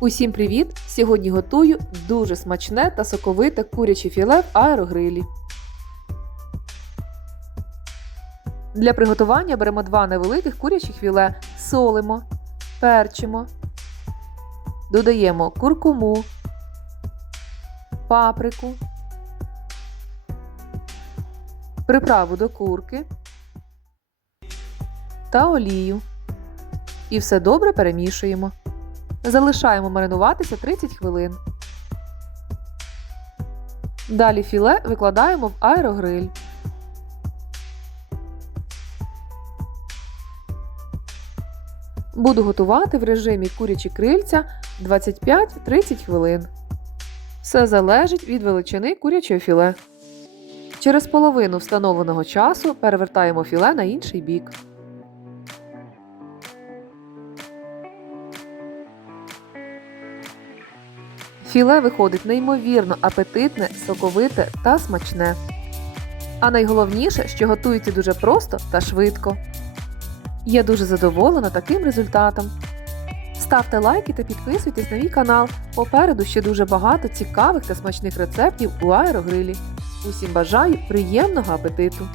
Усім привіт! Сьогодні готую дуже смачне та соковите куряче філе в аерогрилі. Для приготування беремо два невеликих курячих філе, солимо, перчимо, додаємо куркуму, паприку, приправу до курки та олію. І все добре перемішуємо. Залишаємо маринуватися 30 хвилин. Далі філе викладаємо в аерогриль. Буду готувати в режимі курячі крильця 25-30 хвилин. Все залежить від величини курячого філе. Через половину встановленого часу перевертаємо філе на інший бік. Філе виходить неймовірно апетитне, соковите та смачне. А найголовніше, що готується дуже просто та швидко. Я дуже задоволена таким результатом. Ставте лайки та підписуйтесь на мій канал. Попереду ще дуже багато цікавих та смачних рецептів у аерогрилі. Усім бажаю приємного апетиту!